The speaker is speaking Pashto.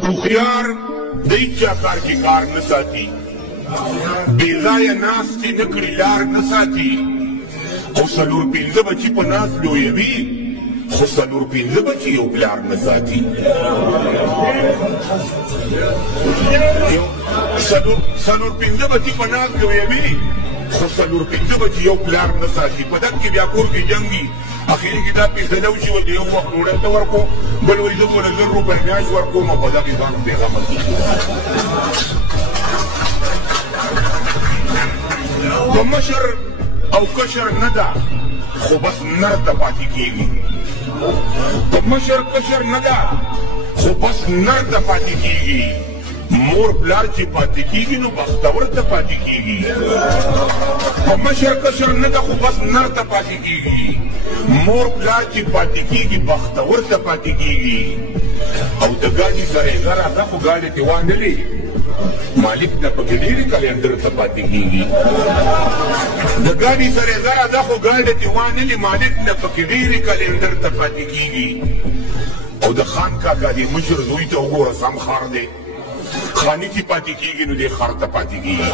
هوښیار د هیچا کار کې کار نه ساتي، بېځایه ناستې نه کړي لار نه ساتي. خو څلور پنځه بچي په ناز لویوي، خو څلور پنځه بچي یو پلار نه ساتي. څلور پنځه بچي په ناز لویوي، خو څلور پنځه بچي یو پلار نه ساتي. په دغه کې بیا کور کې جنګ وي، اخري کې دا فیصله وشي ول یو وخت ډوډۍ ته ورکړو، بل وایي زه خو له 1000 روپۍ میاشت ورکوم، په دغه کې ځان بېغمه کېږي. په مشر او کشر نه ده، خو بس نر ته پاتې کېږي. په مشر کشر نه ده، خو بس نر ته پاتې کېږي. مور پلار چې پاتې کېږي نو بختور ته پاتې کېږي. په مشر کشر نه ده، خو بس نر ته پاتې کېږي. مور پلار چې پاتې کېږي بختور ته پاتې کېږي. او د ګاډي سره زره ده، خو ګاډي کې وانلې مالک نه پکې ډېرې کلندر ته پاتې کېږي. د ګاډي سره زره ده، خو ګاډي کې وانلې مالک نه پکې ډېرې کلندر ته پاتې کېږي. او د خان کاکا دې مشر زوی ته وګوره، سم خار دی، خاني چې پاتې کېږي نو دې خر ته پاتې کېږي.